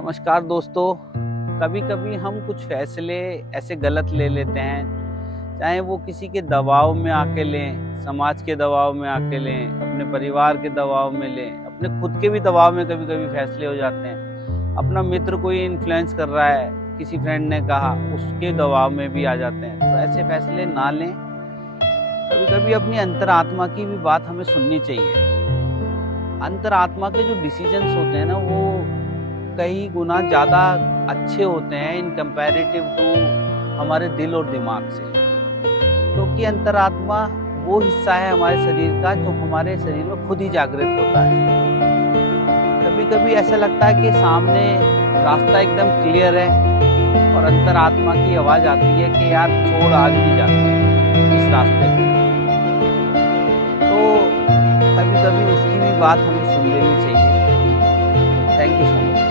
नमस्कार दोस्तों। कभी कभी हम कुछ फैसले ऐसे गलत ले लेते हैं, चाहे वो किसी के दबाव में आके लें, समाज के दबाव में आके लें, अपने परिवार के दबाव में लें, अपने खुद के भी दबाव में कभी कभी फैसले हो जाते हैं। अपना मित्र कोई इन्फ्लुएंस कर रहा है, किसी फ्रेंड ने कहा, उसके दबाव में भी आ जाते हैं। तो ऐसे फैसले ना लें। कभी कभी अपनी अंतरात्मा की भी बात हमें सुननी चाहिए। अंतरात्मा के जो डिसीजंस होते हैं ना, वो कई गुना ज़्यादा अच्छे होते हैं इन कंपैरेटिव टू हमारे दिल और दिमाग से, क्योंकि अंतरात्मा वो हिस्सा है हमारे शरीर का जो हमारे शरीर में खुद ही जागृत होता है। कभी कभी ऐसा लगता है कि सामने रास्ता एकदम क्लियर है और अंतरात्मा की आवाज़ आती है कि यार छोड़, आज नहीं जाते इस रास्ते पे। तो कभी कभी उसकी भी बात हमें सुन लेनी चाहिए। Thank you so much.